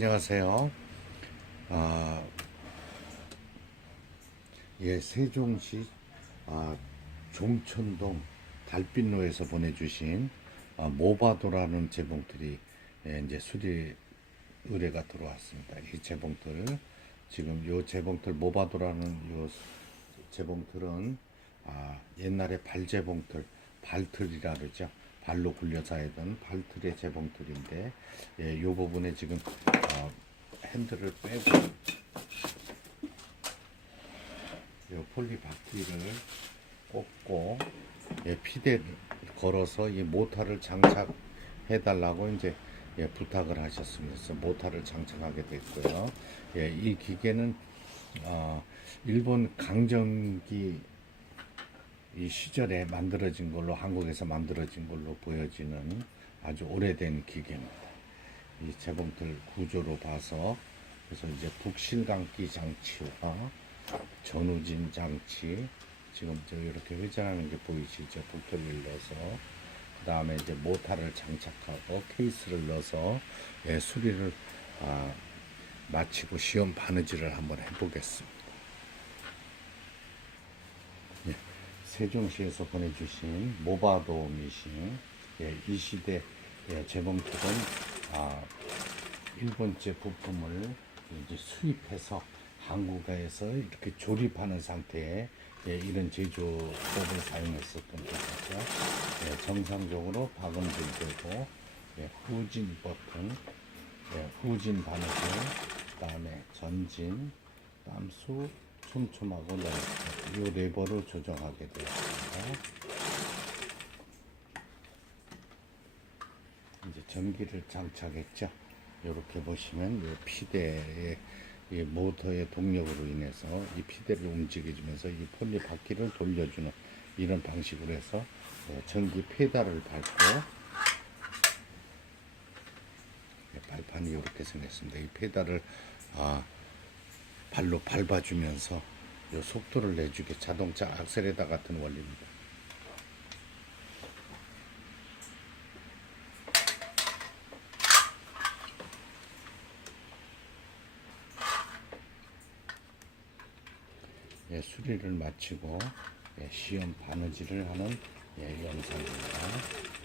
안녕하세요. 아, 예, 세종시 아, 종천동 달빛로에서 보내주신 아, 모바도라는 재봉틀이 예, 이제 수리 의뢰가 들어왔습니다. 이 재봉틀 지금 요 재봉틀 모바도라는 요 재봉틀은 아, 옛날에 발재봉틀, 발틀이라 그러죠. 발로 굴려서 하던 발틀의 재봉틀인데 예, 요 부분에 지금 어, 핸들을 빼고 요 폴리 바퀴를 꽂고 예, 피대를 걸어서 이 모터를 장착해 달라고 이제 예, 부탁을. 그래서 모터를 장착하게 됐고요. 예, 이 기계는 어, 일본 강점기 이 시절에 만들어진 걸로 한국에서 만들어진 걸로 보여지는 아주 오래된 기계입니다. 이 재봉틀 구조로 봐서 그래서 이제 북실감기 장치와 전우진 장치 지금 저 이렇게 회전하는 게 보이시죠? 북돌을 넣어서 그 다음에 이제 모터를 장착하고 케이스를 넣어서 예, 수리를 아, 마치고 시험 바느질을 한번 해보겠습니다. 예, 세종시에서 보내주신 모바도 미싱 예, 이 시대 예, 재봉틀은 아, 일본제 부품을 이제 수입해서 한국에서 이렇게 조립하는 상태에 예, 이런 제조법을 사용했었던 거죠. 예, 정상적으로 박음질되고 예, 후진 버튼, 예, 후진 바느질, 그다음에 전진, 땀수, 촘촘하고 넓고 이 레버를 조정하게 되었습니다. 이제 전기를 장착했죠. 이렇게 보시면 이 피대의 이 모터의 동력으로 인해서 이 피대를 움직여주면서 이 폴리 바퀴를 돌려주는 이런 방식으로 해서 예, 전기 페달을 밟고 예, 발판이 이렇게 생겼습니다. 이 페달을 아, 발로 밟아주면서 요 속도를 내주게 자동차 악셀레다 같은 원리입니다. 예, 수리를 마치고 예, 시험 바느질을 하는 예, 영상입니다.